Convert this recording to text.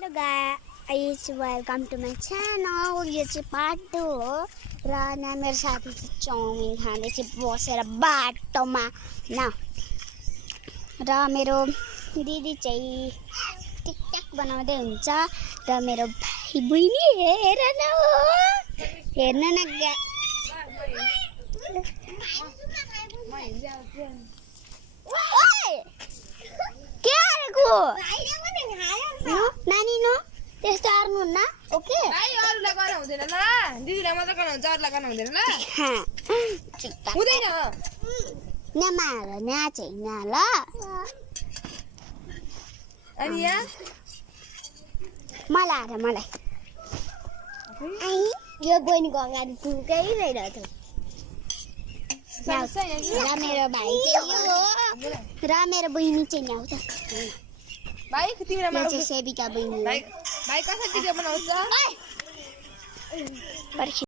Hello guys welcome to my channel. यो चाहिँ part 2 हो र यहाँ मेरो साथी चाहिँ चाउमिन खाँदै चाहिँ बसेर बाटोमा न र मेरो दिदी चाहिँ टिकटक बनाउँदै हुन्छ र मेरो भाइ बहिनी हेर्न न के गरेको नानी नो त्यस्तो हार्नुहुन्न ओके भाइ अरूलाई गर्न हुँदैन ल दिदीलाई मात्र गर्न हुन्छ अरूलाई गर्न हुँदैन ल हुँदैन नमार नाचेन ल अनि यहाँ मलाई हार मलाई यो बहिनीको अगाडि टुकै भइरहेको थियो र मेरो भाइ चाहिँ यो हो र मेरो बहिनी चाहिँ नि आउँछ भाइ तिमीलाई यो चाहिँ सेविका बहिनी भाइ कसरी भिडियो बनाउँछ हो